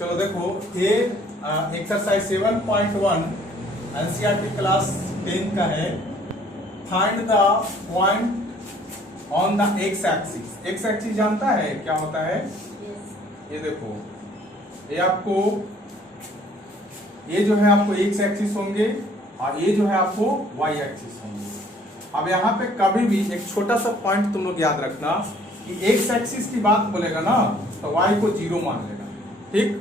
चलो देखो ये एक्सरसाइज 7.1 एनसीईआरटी क्लास 10 का है। Find the point on the x axis. X axis जानता है क्या होता है? ये देखो, ये आपको, ये जो है आपको एक्स एक्सिस होंगे और ये जो है आपको वाई एक्सिस होंगे। अब यहाँ पे कभी भी एक छोटा सा पॉइंट तुम लोग याद रखना कि एक्स एक्सिस की बात बोलेगा ना तो वाई को जीरो मान लेना, ठीक।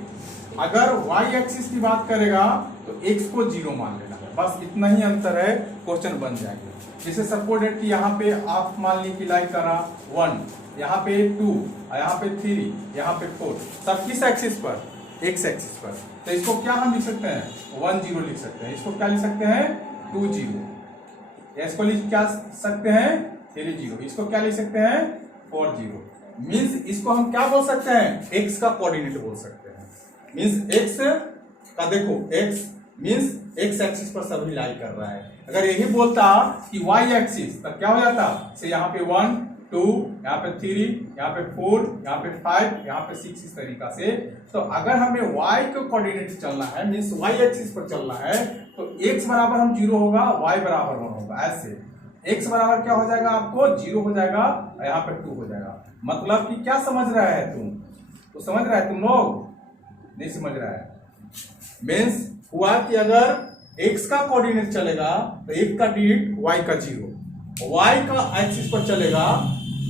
अगर वाई एक्सिस की बात करेगा तो एक्स को जीरो मान लेना, बस इतना ही अंतर है, क्वेश्चन बन जाएंगे। जैसे सपोज दैट कि यहाँ पे आप मान ली कि लाइक करा 1, यहाँ पे 2, यहाँ पे 3, यहाँ पे 4, सब किस एक्सिस पर? एक्स एक्सिस पर। तो इसको क्या हम लिख सकते हैं? 1 0 लिख सकते हैं। इसको क्या लिख सकते हैं? 2 0। इसको लिख क्या सकते हैं? 3 0। इसको क्या लिख सकते हैं? 4 0। मीन्स इसको हम क्या बोल सकते हैं? एक्स का कोऑर्डिनेट बोल सकते हैं। मीन्स एक्स का, देखो एक्स मीन्स एक्स एक्सिस पर सभी लाई कर रहा है। अगर यही बोलता कि वाई एक्सिस तब क्या हो जाता? से यहाँ पे 1 2, यहाँ पे 3, यहाँ पे 4, यहाँ पे 5, यहाँ पे 6, इस तरीका से। तो अगर हमें y को कोऑर्डिनेट चलना है, मीन्स y एक्सिस पर चलना है, तो x बराबर हम 0 होगा, y बराबर 1 होगा। ऐसे x बराबर क्या हो जाएगा? आपको 0 हो जाएगा और यहाँ पे 2 हो जाएगा। मतलब कि क्या समझ रहा है तुम? तो समझ रहा है तुम लोग? नहीं समझ रहा है। मीन्स हुआ कि अगर x का कोऑर्डिनेट चलेगा तो x का डिजिट y का 0, y का एक्सिस पर चलेगा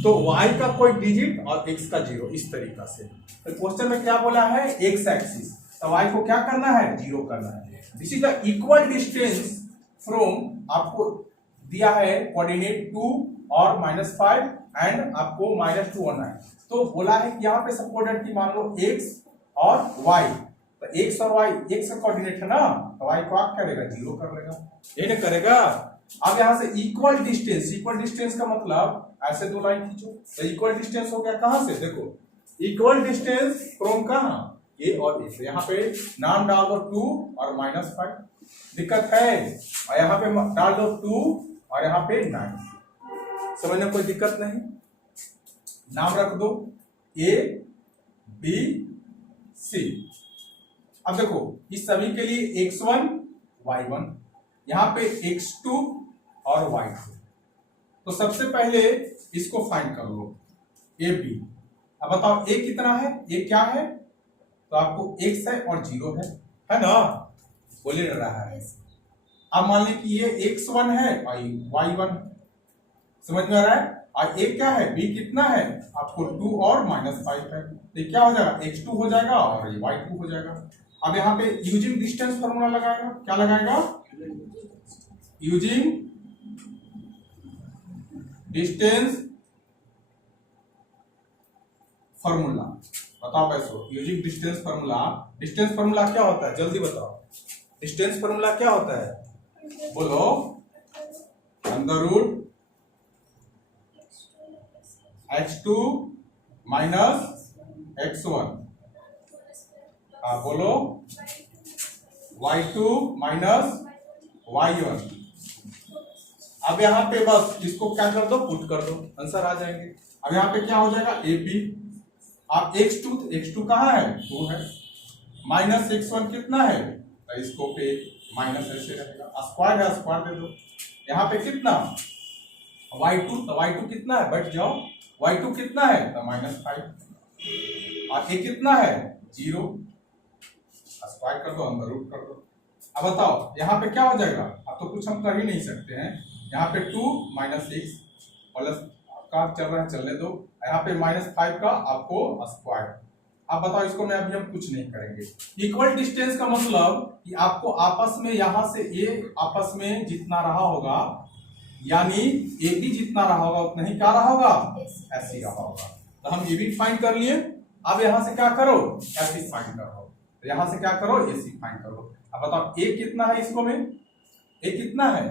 तो y का कोई डिजिट और x का 0, इस तरीका से। तो क्वेश्चन में क्या बोला है? x एक्सिस, तो y को क्या करना है? 0 करना है। This is the equal distance from, आपको दिया है कोऑर्डिनेट 2 और -5 एंड आपको -2 होना है। तो बोला है कि यहाँ पे सपोर्टेड की मान लो x और y, तो x और y, x का कोऑर्डिनेट है ना, तो y को आप क्या करेगा? 0 कर लेगा, ये नहीं करेगा। अब यहाँ से इक्वल डिस्टेंस, इक्वल डिस्टेंस का मतलब ऐसे दो लाइन खींचो तो इक्वल डिस्टेंस हो गया। कहां से? देखो इक्वल डिस्टेंस फ्रॉम कहां? ए और ए से। यहाँ पे नाम डाल दो 2 और -5, दिक्कत है। और यहाँ पे डाल दो 2 और यहाँ पे 9, समझने में कोई दिक्कत नहीं। नाम रख दो ए बी सी। अब देखो इस सभी के लिए x1 y1, यहाँ पे x2 और y2। तो सबसे पहले इसको फाइंड कर लो, ए बी। अब बताओ ए कितना है? ए क्या है? तो आपको x है और 0 है ना? बोले रहा है। अब मान ली कि ये x1 है और y1, समझ में आ रहा है? और ए क्या है? b कितना है? आपको 2 और -5 है। तो क्या हो जाएगा? x2 हो जाएगा और ये y2 हो जाएगा। अब यहाँ पे यूजिंग डिस्टेंस फॉर्मूला लगाएगा। क्या लगाएगा? Using distance formula. बताओ कैसे? Using distance formula. Distance formula क्या होता है? जल्दी बताओ, डिस्टेंस फॉर्मूला क्या होता है? बोलो। Under root x2 minus x1, बोलो y2 माइनस y1। अब यहाँ पे बस इसको क्या कर दो? पुट कर दो, आंसर आ जाएंगे। अब यहाँ पे क्या हो जाएगा? A B. अब x2 कहाँ है? 2 है। माइनस x1 कितना है? तो इसको पे माइनस ऐसे रहेगा, स्क्वायर है, स्क्वायर दे दो। यहाँ पे कितना? y2, तो y2 कितना है? बैठ जाओ। y2 कितना है? तो -5। और a कितना है? 0, स्क्वायर कर दो, अंदर रूट कर दो। अब बताओ यहाँ पे क्या हो जाएगा? अब तो कुछ हम कर ही नहीं सकते हैं। यहाँ पे 2 -6 प्लस का चल रहा है, चलने दो। यहाँ पे -5 का आपको स्क्वायर। अब बताओ इसको में अभी हम कुछ नहीं करेंगे। इक्वल डिस्टेंस का मतलब कि आपको आपस में यहां से ये आपस में जितना रहा होगा, यानी ए बी जितना रहा होगा उतना ही क्या रहा होगा? ऐसी रहा होगा। तो हम ए बी फाइंड कर लिए। अब यहां से क्या करो? ऐसी फाइंड करो। तो यहां से क्या करो? एसी फाइंड करो। अब बताओ ए कितना है? इसको में ए कितना है?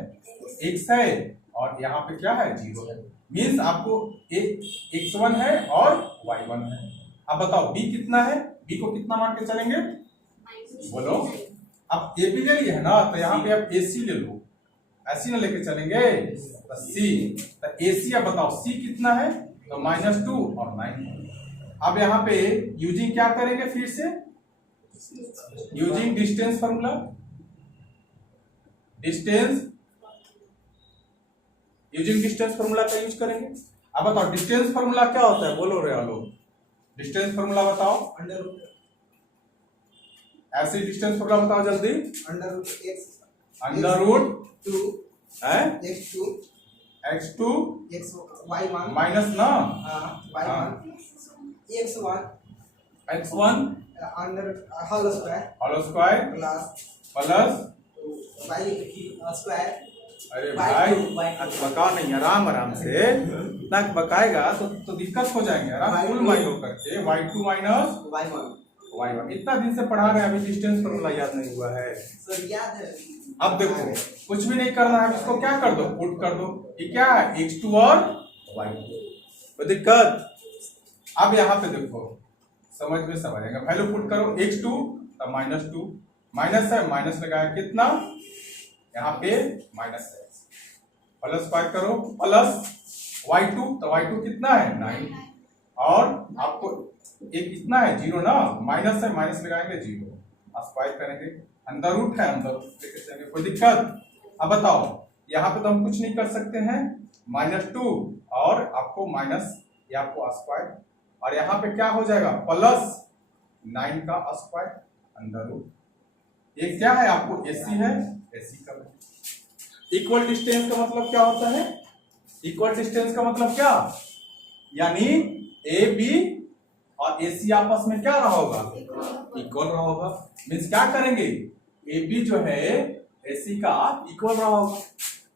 x है और यहाँ पे क्या है? 0 है। मीन्स आपको x1 है और y1 है। अब बताओ b कितना है? b को कितना मान के चलेंगे? बोलो। अब ए बी ले लिए है ना, तो यहाँ पे आप ए सी ले लो, ऐसी ना लेके चलेंगे। तो सी, तो ए सी। अब बताओ सी कितना है? तो -2 और 9। अब यहाँ पे यूजिंग क्या करेंगे? फिर से using distance formula, distance using distance formula का यूज करेंगे। अब बताओ डिस्टेंस फॉर्मूला क्या होता है, बोलो रे लोग, डिस्टेंस फॉर्मूला बताओ, ऐसे डिस्टेंस फॉर्मूला बताओ जल्दी। अंडर रूट 2 है x2 y1 माइनस ना y1 x1 under whole square plus y square. अरे भाई बका नहीं, आराम से ना बकाएगा तो दिक्कत हो जाएंगे। आराम फुल माइंड होकर के y2 माइनस y1 इतना दिन से पढ़ा रहे हैं, अभी डिस्टेंस फॉर्मूला याद नहीं हुआ है सर, याद है। अब देखो कुछ भी नहीं करना है, इसको क्या कर दो, पुट कर दो। ये क्या है, x2 और y2, कोई दिक्कत। अब यहाँ पे देखो समझ में सब आएगा, वैल्यू पुट करो x2 तब -2 माइनस है, माइनस लगाया कितना यहाँ पे -x प्लस स्क्वायर करो प्लस y2 तो y2 कितना है 9 और आपको एक कितना है 0 ना, माइनस है, माइनस लगाएंगे 0 स्क्वायर करेंगे, अंदर रूट है, अंदर रूट लेके चलेंगे, कोई दिक्कत। अब बताओ यहाँ पे तो हम कुछ नहीं कर सकते हैं, -2 और आपको माइनस या आपको स्क्वायर और यहाँ पे क्या हो जाएगा प्लस 9 का स्क्वायर अंदर रूट। ये क्या है आपको एसी है, एसी का। इक्वल डिस्टेंस का मतलब क्या होता है, इक्वल डिस्टेंस का मतलब क्या, यानी ए बी और एसी आपस में क्या रहा होगा, इक्वल रहा होगा। मीन्स क्या करेंगे, ए बी जो है एसी का इक्वल रहा होगा।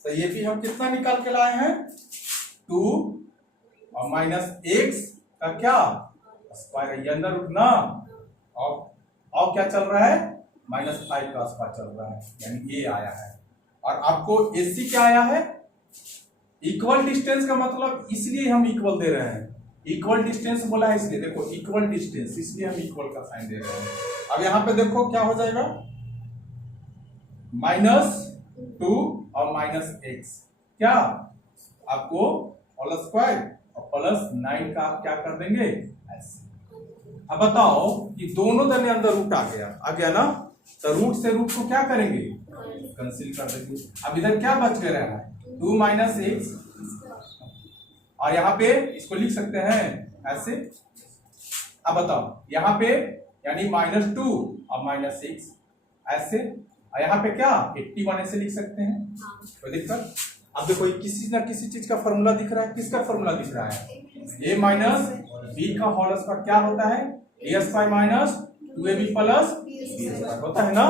तो ये भी हम कितना निकाल के लाए हैं 2 और -x का क्या स्क्वायर, ये अंदर रूट ना, और क्या चल रहा है -5 का स्क्वायर चल रहा है, यानी ये आया है। और आपको एसी क्या आया है, इक्वल डिस्टेंस का मतलब इसलिए हम इक्वल दे रहे हैं, इक्वल डिस्टेंस बोला है इसलिए, देखो इक्वल डिस्टेंस इसलिए हम इक्वल का साइन दे रहे हैं। अब यहाँ पे देखो क्या हो जाएगा -2 और -x क्या आपको होल स्क्वायर और प्लस 9 का आप क्या कर देंगे ऐसे। अब बताओ कि दोनों तरह अंदर रूट आ गया ना, तो रूट से रूट को क्या करेंगे कैंसिल कर देंगे। अब इधर क्या बच के रहा है 2 -x और यहाँ पे इसको लिख सकते हैं ऐसे। अब बताओ यहाँ पे यानी -2 और -6 ऐसे, और यहाँ पे क्या 81 ऐसे लिख सकते हैं, कोई दिक्कत। अब देखो किसी ना किसी चीज का फॉर्मूला दिख रहा है, किसका फॉर्मूला दिख रहा है, a माइनस b का होल स्क्वायर क्या होता है a square minus 2ab plus b square होता है ना।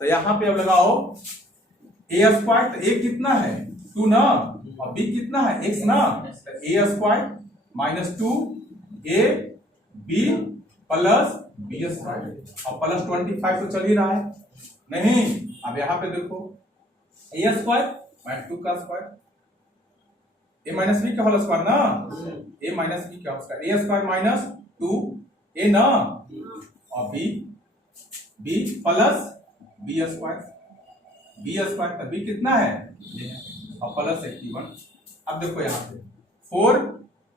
तो यहाँ पे अब लगाओ a स्क्वायर, तो a कितना है 2 ना, और b कितना है x ना, तो a square minus 2ab plus b square और प्लस 25 तो चल ही रहा है नहीं। अब यहाँ पे देखो a स्क्वायर माइनस 2 का स्क्वायर, a माइनस बी का होल स्क्वायर ना, a माइनस बी का square, a square minus 2a ना, और b प्लस b स्क्वायर का b कितना है और प्लस 81। अब देखो यहाँ पे 4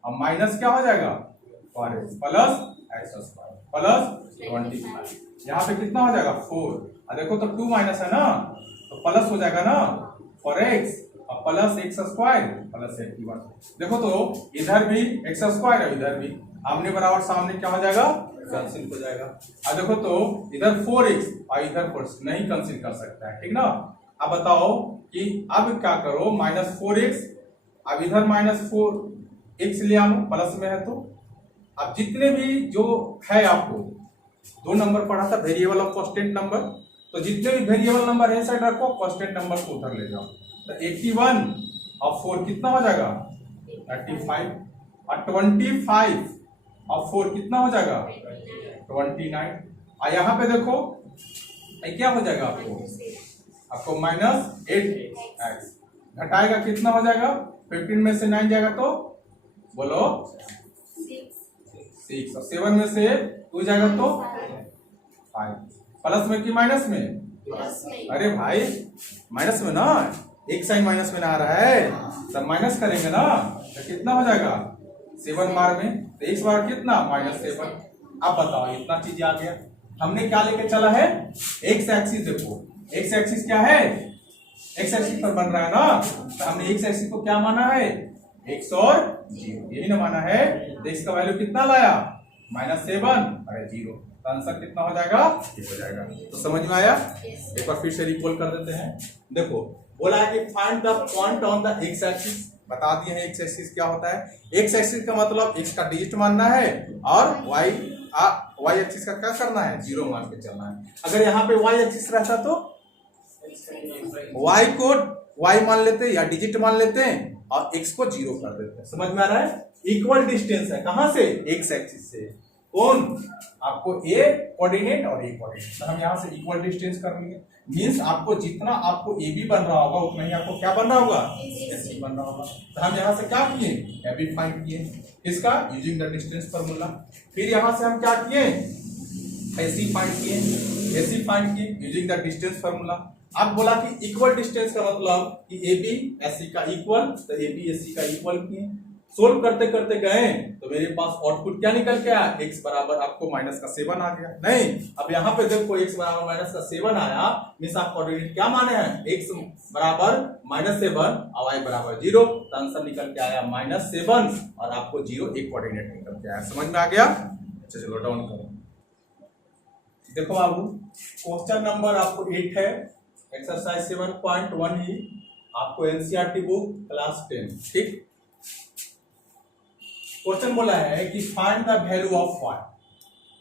और माइनस क्या हो जाएगा 4x plus x square plus 25, यहाँ पे कितना हो जाएगा 4 और देखो तो 2 माइनस है ना, तो प्लस हो जाएगा ना 4x और प्लस x स्क्वायर प्लस 81। देखो तो इधर भी x स्क्वायर है, इधर भी आमने बराबर सामने क्या हो जाएगा कैंसिल हो जाएगा। अब देखो तो इधर 4x और इधर 4x नहीं कैंसिल कर सकता है, ठीक ना। अब बताओ कि अब क्या करो -4x, अब इधर -4x ले आओ, प्लस में है तो अब जितने भी जो है आपको 2 नंबर पढ़ा था वेरिएबल और कांस्टेंट नंबर, तो जितने भी वेरिएबल नंबर है साइड रखो, कांस्टेंट नंबर को उधर ले जाओ। तो 81 और 4 कितना हो जाएगा 35 और 25 और 4 कितना हो जाएगा 29। और यहाँ पे देखो क्या हो जाएगा आपको -8x घटाएगा कितना हो जाएगा 15 में से 9 जाएगा तो बोलो 6 और 7 में से 2 जाएगा तो 5, प्लस में कि माइनस में, अरे भाई माइनस में ना, एक साइन माइनस में ना आ रहा है, सब माइनस करेंगे ना तो कितना हो जाएगा 7 बार में, तो इस बार कितना -7। अब बताओ इतना चीज आ गया। हमने क्या लेके चला है, एक्स एक्सिस। देखो एक्स एक्सिस क्या है, एक्स एक्सिस पर बन रहा है ना, तो हमने एक्स एक्सिस को क्या माना है, एक्स और 0, यही ना माना है। तो एक्स का वैल्यू कितना लाया, -7 और 0, तो आंसर कितना हो जाएगा, ये हो जाएगा। तो समझ में आया, एक बार फिर से रिकॉल कर देते हैं। देखो बोला है कि find the point on the x axis, बता दिए हैं एक्स एक्सिस क्या होता है। एक्स एक्सिस का मतलब एक्स का डिजिट मानना है और वाई एक्सिस का क्या करना है, 0 मान के चलना है। अगर यहाँ पे वाई एक्सिस रहता तो वाई को वाई मान लेते या डिजिट मान लेते हैं और एक्स को 0 कर देते हैं। समझ में आ रहा है, इक्वल डिस्टेंस है कहां से, एक्स एक्सिस से। कौन, आपको ए कोऑर्डिनेट और ए कोऑर्डिनेट, तो हम यहां से इक्वल डिस्टेंस कर लेंगे। मींस आपको जितना आपको ए बी बन रहा होगा उतना ही आपको क्या बन रहा होगा, एस सी बन रहा होगा। तो हम यहां से क्या किए, ए बी फाइंड किए, इसका यूजिंग द डिस्टेंस फार्मूला। फिर यहां से हम क्या किए, ए सी फाइंड किए, ए सी फाइंड किए यूजिंग द डिस्टेंस फार्मूला। अब बोला कि इक्वल डिस्टेंस का मतलब कि ए बी एस सी का इक्वल, तो ए बी एस सी का इक्वल किए। सोल्व करते करते गए तो मेरे पास आउटपुट क्या निकल के आया, x बराबर आपको -7 आ गया। नहीं, अब यहाँ पे देखो x बराबर -7 आया, मींस आप कोऑर्डिनेट क्या माने हैं, x बराबर -7 और y बराबर 0, तो आंसर निकल के आया -7 और आपको 0 एक कोऑर्डिनेट निकल के आया। समझ में आ गया। अच्छा चलो डाउन करो। देखो बाबू क्वेश्चन नंबर आपको 8 है, एक्सरसाइज 7.1 ही, आपको एनसीईआरटी बुक क्लास 10। ठीक, क्वेश्चन बोला है कि find the value of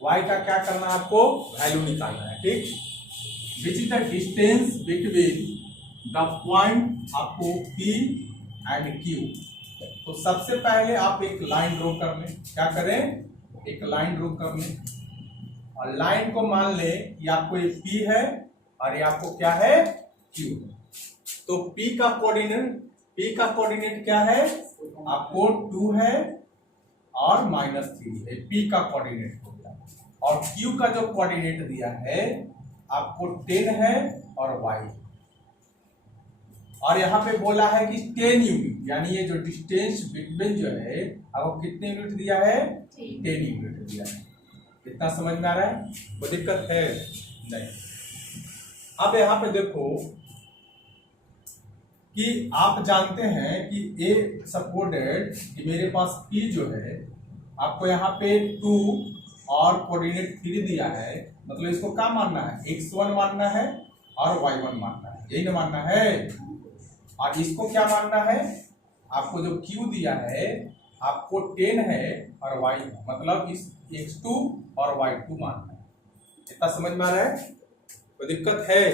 y का क्या करना है, आपको वैल्यू निकालना है। ठीक, which is the distance between the point आपको P एंड Q। तो सबसे पहले आप एक लाइन ड्रॉ कर लें, क्या करें, एक लाइन ड्रॉ कर लें और लाइन को मान ले कि आपको ये P है और ये आपको क्या है, Q। तो P का कोऑर्डिनेट क्या है, आपको 2 है और -3 है, P का कोऑर्डिनेट हो गया। और Q का जो कोऑर्डिनेट दिया है आपको 10 है और y, और यहाँ पे बोला है कि 10 यूनिट, यानी ये जो डिस्टेंस बिटवीन जो है आपको कितने यूनिट दिया है, 10 यूनिट दिया है। इतना समझ में आ रहा है, कोई दिक्कत है नहीं। अब यहाँ पे देखो कि आप जानते हैं कि ए सपोर्टेड कि मेरे पास P जो है आपको यहाँ पे 2 और कोऑर्डिनेट 3 दिया है, मतलब इसको क्या मानना है, x1 मानना है और y1 मानना है, यही ना मानना है। और इसको क्या मानना है, आपको जो Q दिया है आपको 10 है और y, मतलब इस x2 और y2 मानना है। इतना समझ में आ रहा है, कोई दिक्कत है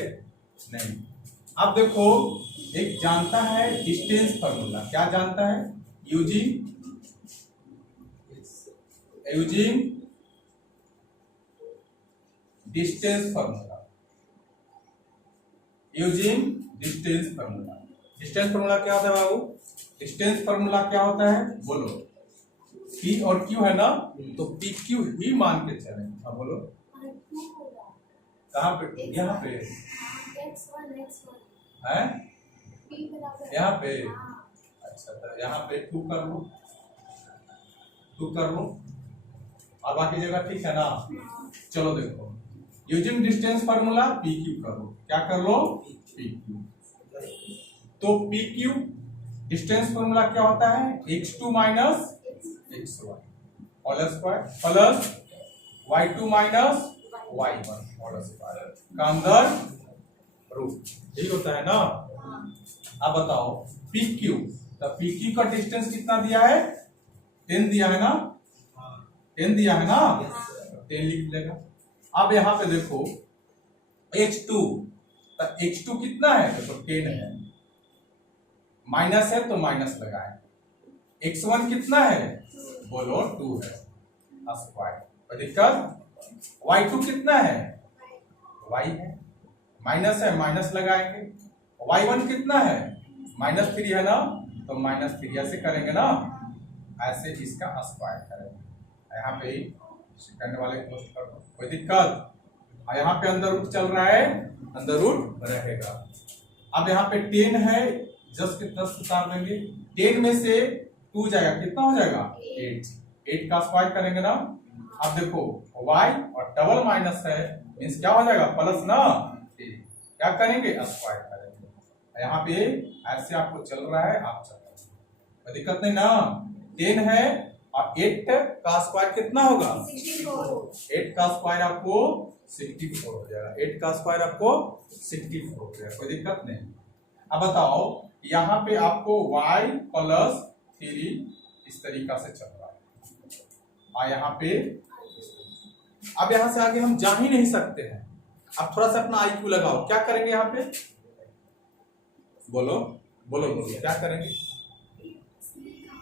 नहीं। अब देखो एक जानता है डिस्टेंस फार्मूला, क्या जानता है, using distance formula, using distance formula. Distance formula क्या होता है बाबू, डिस्टेंस फार्मूला क्या होता है, बोलो, P और Q है ना, तो P Q ही मान के चले। हाँ बोलो, कहाँ पे, यहाँ पे है, यहाँ पे, अच्छा तो यहाँ पे 2 कर लो, 2 कर लो और बाकी जगह ठीक है ना। चलो देखो यूजिंग डिस्टेंस फार्मूला PQ करो, क्या कर लो, PQ। तो PQ डिस्टेंस फार्मूला क्या होता है, x2 minus xy whole square plus y2 minus y1 whole square का अंदर रूट, यही होता है ना। अब बताओ PQ, तो PQ का डिस्टेंस कितना दिया है, 10 दिया है ना, 10 दिया है ना, 10 लिख लेगा। अब यहाँ पे देखो H2, तो H2 कितना है, देखो 10 है, माइनस है तो माइनस लगाए। X1 कितना है, बोलो 2 है स्क्वायर, कोई दिक्कत। Y2 कितना है, y है, माइनस है माइनस लगाएंगे। y1 कितना है, -3 है ना, तो -3 ऐसे करेंगे ना, ऐसे इसका स्क्वायर करेंगे। यहाँ पे सेकंड वाले क्लोज कर दो, कोई दिक्कत। और यहाँ पे अंदर रूट चल रहा है, अंदर रूट रहेगा। अब यहाँ पे 10 है, 10 के 10 उतार देंगे, 10 में से 2 जाएगा, कितना हो जाएगा, 8 का स्क्वायर करेंगे ना, अब देखो y और डबल माइनस है मीन्स क्या हो जाएगा प्लस ना, क्या करेंगे स्क्वायर करेंगे। यहाँ पे ऐसे आपको चल रहा है, आप चल रहे हैं, कोई दिक्कत नहीं ना। 10 है और 8 का स्क्वायर कितना होगा 8 का स्क्वायर आपको 64 हो जाएगा, 8 का स्क्वायर आपको 64 हो जाएगा, कोई दिक्कत नहीं। अब बताओ यहाँ पे आपको y प्लस 3 इस तरीका से चल रहा है और यहाँ पे, अब यहाँ से आगे हम जा ही नहीं सकते हैं। अब थोड़ा सा अपना IQ लगाओ, क्या करेंगे यहाँ पे, बोलो बोलो बोलो क्या करेंगे,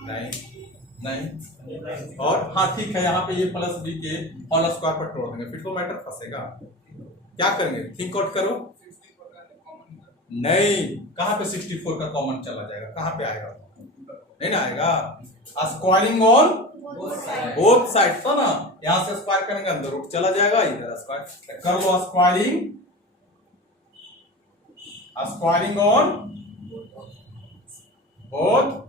नहीं नहीं, और हाँ ठीक है, यहाँ पे ये प्लस बी के होल स्क्वायर पर तोड़ देंगे, फिर तो मैटर फंसेगा। क्या करेंगे, थिंक आउट करो। नहीं, कहाँ पे 64 का कॉमन चला जाएगा, कहाँ पे आएगा, नहीं ना आएगा। स्क्वायरिंग ऑन बोथ साइड, तो ना यहाँ से स्क्वायर करेंगे अंदर रूट चला जाएगा, इधर स्क्वायर कर लो, squaring on both,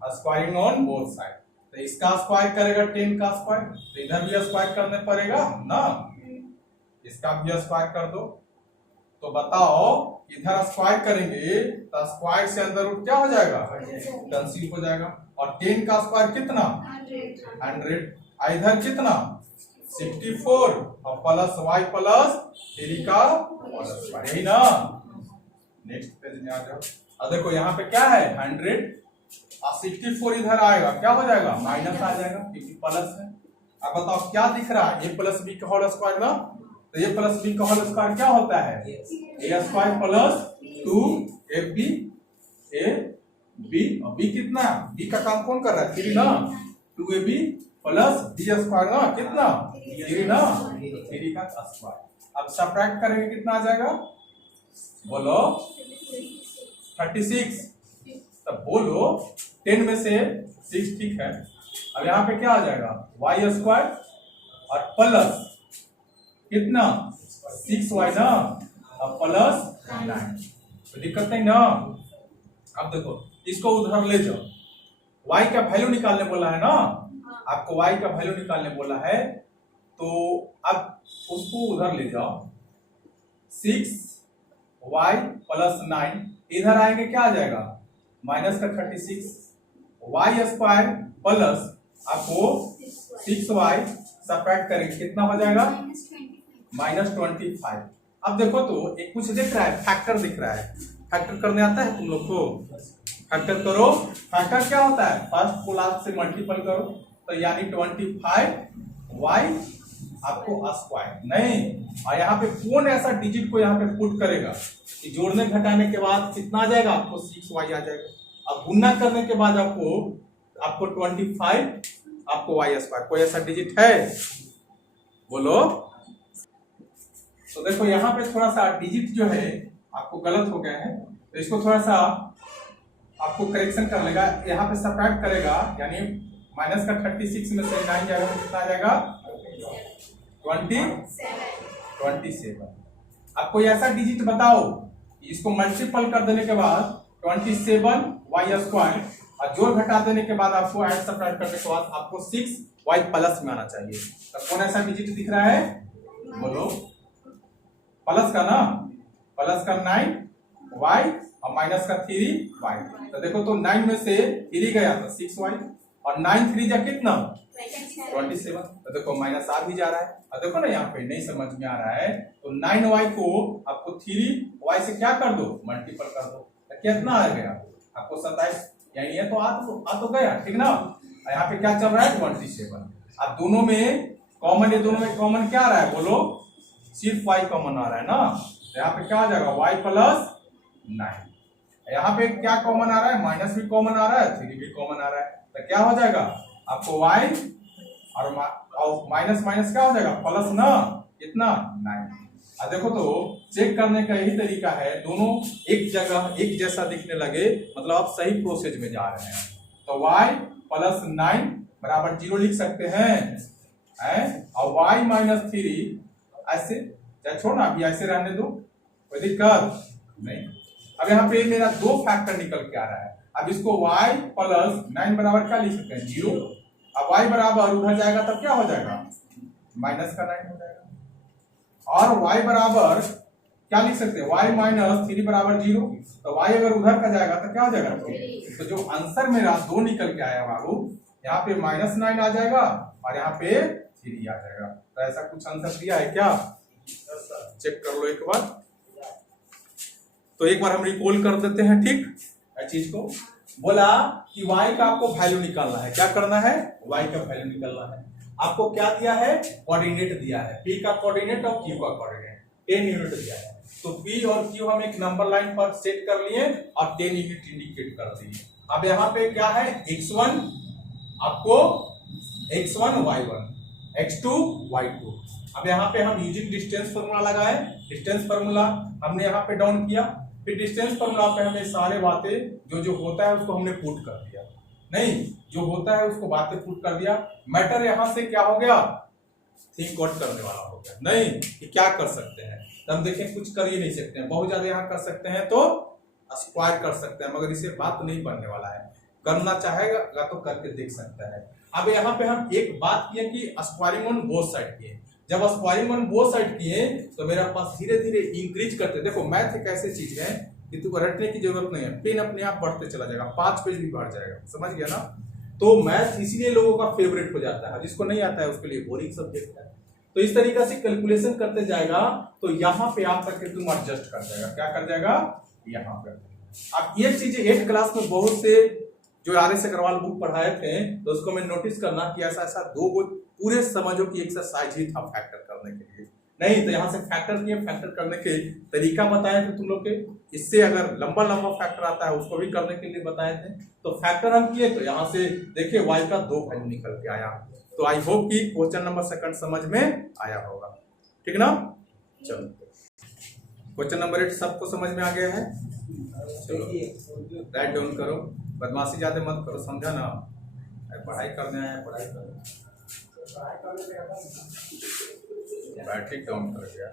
squaring on both side. तो इसका स्क्वायर करेगा 10 का स्क्वायर, तो इधर भी स्क्वायर करने पड़ेगा ना, इसका भी स्क्वायर कर दो। तो बताओ इधर स्क्वायर करेंगे तो स्क्वायर से अंदर रूट क्या हो जाएगा, कैंसिल हो जाएगा। और 10 का स्क्वायर कितना 100, इधर कितना 64 और प्लस y प्लस 3 का होल स्क्वायर, यही ना। नेक्स्ट पेज में आ जाओ, अब देखो यहाँ पे क्या है 100 और 64 इधर आएगा, क्या हो जाएगा माइनस आ जाएगा क्योंकि प्लस है। अब बताओ क्या दिख रहा है, ये प्लस बी का होल स्क्वायर ना, तो ये प्लस बी का होल स्क्वायर क्या होता है A square plus 2ab A B, और बी कितना, बी का काम कौन कर रहा है 3 ना, 2ab प्लस बी स्क्वायर ना कितना 3 ना, 3 का स्क्वायर। अब सब्ट्रैक्ट करेंगे कितना आ जाएगा, बोलो 36। तब बोलो 10 में से 6 ठीक है। अब यहाँ पे क्या आ जाएगा y स्क्वायर और प्लस कितना 6y ना और प्लस 9, तो दिक्कत नहीं ना। अब देखो इसको उधर ले जाओ, y का वैल्यू निकालने बोला है ना, आपको y का वैल्यू निकालने बोला है, तो अब उसको उधर ले जाओ, 6y प्लस 9 इधर आएंगे क्या आ जाएगा माइनस का 36, y स्क्वायर प्लस आपको 6y सब्ट्रैक्ट करेंगे कितना हो जाएगा -25। अब देखो तो एक कुछ दिख रहा है, फैक्टर दिख रहा है, फैक्टर करने आता है तुम लोग को, फैक्टर करो। फैक्टर क्या होता है, फर्स्ट को लास्ट से मल्टीपल करो, तो यानी 25y आपको स्क्वायर नहीं। और यहाँ पे कौन ऐसा डिजिट को यहाँ पे पुट करेगा कि जोड़ने घटाने के बाद कितना आ जाएगा आपको 6y आ जाएगा, अब गुणा करने के बाद आपको 25 आपको y स्क्वायर, कोई ऐसा डिजिट है बोलो। तो देखो यहाँ पे थोड़ा सा डिजिट जो है आपको गलत हो गया है, तो इसको थोड़ा सा आपको करेक्शन कर लेगा, यहाँ पे सब्ट्रैक्ट करेगा, यानी माइनस का 36 में से 9 जाएगा तो कितना आ जाएगा 27। आप कोई ऐसा डिजिट बताओ इसको मल्टीपल कर देने के बाद 27y स्क्वायर और जोड़ घटा देने के बाद आपको ऐड सब्ट्रैक्ट करने के बाद आपको 6y प्लस में आना चाहिए। तो कौन ऐसा डिजिट दिख रहा है बोलो, प्लस का ना, प्लस का 9y और माइनस का 3y। तो देखो तो 9 में से 3 गया तो 6y और 9 3 जा कितना 27, तो देखो माइनस आ भी जा रहा है। और देखो ना यहाँ पे नहीं समझ में आ रहा है तो 9y को आपको 3y से क्या कर दो मल्टीपल कर दो, तो कितना आ गया आपको 27, यानी ये तो आ तो गया ठीक ना। यहाँ पे क्या चल रहा है 27। अब दोनों में कॉमन, ये दोनों में कॉमन क्या आ रहा है बोलो, सिर्फ y कॉमन आ रहा है ना, तो यहाँ पे क्या आ जाएगा y प्लस 9। यहाँ पे क्या कॉमन आ रहा है, माइनस भी कॉमन आ रहा है, 3 भी कॉमन आ रहा है, तो क्या हो जाएगा आपको y और माइनस माइनस क्या हो जाएगा प्लस ना, इतना 9। अब देखो तो चेक करने का यही तरीका है, दोनों एक जगह एक जैसा दिखने लगे मतलब आप सही प्रोसेस में जा रहे हैं, तो y प्लस 9 बराबर 0 लिख सकते हैं और y माइनस 3 ऐसे, छोड़ना अभी ऐसे रहने दो, कोई दिक्कत नहीं। अब यहाँ पे मेरा 2 फैक्टर निकल के आ रहा है, अब इसको y प्लस 9 बराबर क्या लिख सकते हैं 0, अब y बराबर उधर जाएगा तब क्या हो जाएगा, माइनस का 9 हो जाएगा। और y बराबर क्या लिख सकते हैं, y माइनस 3 बराबर 0। तो y अगर उधर का जाएगा तो क्या हो जाएगा, तो जो आंसर मेरा 2 निकल के आया बाबू, यहाँ पे -9 आ जाएगा और यहाँ पे 3 आ जाएगा। तो ऐसा कुछ आंसर दिया है क्या, चेक कर लो एक बार। तो एक बार हम रिकॉल कर देते हैं, ठीक है चीज को। बोला कि y का आपको वैल्यू निकालना है, क्या करना है, y का वैल्यू निकालना है। आपको क्या दिया है, कोऑर्डिनेट दिया है, p का कोऑर्डिनेट और q का कोऑर्डिनेट 10 यूनिट दिया है। तो p और q हम एक नंबर लाइन पर सेट कर लिए और 10 यूनिट इंडिकेट कर दिए। अब यहाँ पे क्या है, x1 आपको x1 y1 x2 y2। अब यहाँ पे हम यूजिंग डिस्टेंस फॉर्मूला लगाए, डिस्टेंस फॉर्मूला हमने यहाँ पे डाउन किया, फिर डिस्टेंस फॉर्मूला पे हमने सारे बातें जो जो होता है उसको हमने पुट कर दिया, नहीं जो होता है उसको बातें पुट कर दिया। मैटर यहाँ से क्या हो गया, थिंक आउट करने वाला हो गया, नहीं कि क्या कर सकते हैं। तो हम देखें कुछ कर ही नहीं सकते हैं, बहुत ज्यादा यहाँ कर सकते हैं तो स्क्वायर कर सकते हैं, मगर इससे बात नहीं बनने वाला है। करना चाहेगा तो करके देख सकता है। अब यहाँ पे हम एक बात किए कि स्क्वायरिंग ऑन बोथ साइड किए। जब स्क्वायरिंग ऑन बोथ साइड किए तो मेरा पास धीरे धीरे इंक्रीज करते, देखो मैथ एक ऐसी चीज है कि तुमको रटने की जरूरत नहीं है, पेन अपने आप बढ़ते चला जाएगा, 5 पेज भी बढ़ जाएगा, समझ गया ना। तो मैथ इसीलिए लोगों का फेवरेट हो जाता है, जिसको नहीं आता है उसके लिए बोरिंग सब्जेक्ट है। तो इस तरीके से कैलकुलेशन करते जाएगा तो यहाँ पे आकर के तुम एडजस्ट कर जाएगा, क्या कर जाएगा यहाँ पे। अब ये चीजें 8th क्लास में बहुत से जो RS अग्रवाल बुक पढ़ाए थे तो उसको मैं नोटिस करना कि ऐसा ऐसा 2 गो पूरे समझो कि एक्सरसाइज ही था फैक्टर करने के लिए, नहीं तो यहाँ से फैक्टर किए, फैक्टर करने के तरीका बताए थे तुम लोग के। इससे अगर लंबा लंबा फैक्टर आता है उसको भी करने के लिए बताए थे। तो फैक्टर हम किए तो यहाँ से देखिए y का 2 वैल्यू निकल के आया। तो आई होप कि क्वेश्चन नंबर 2 समझ में आया होगा, ठीक ना। चलो क्वेश्चन नंबर 8 सबको समझ में आ गया है, चलो राइट डाउन करो, बदमाशी ज्यादा मत करो, समझा ना। पढ़ाई करने आया, पढ़ाई करो, बैटरी डाउन कर गया।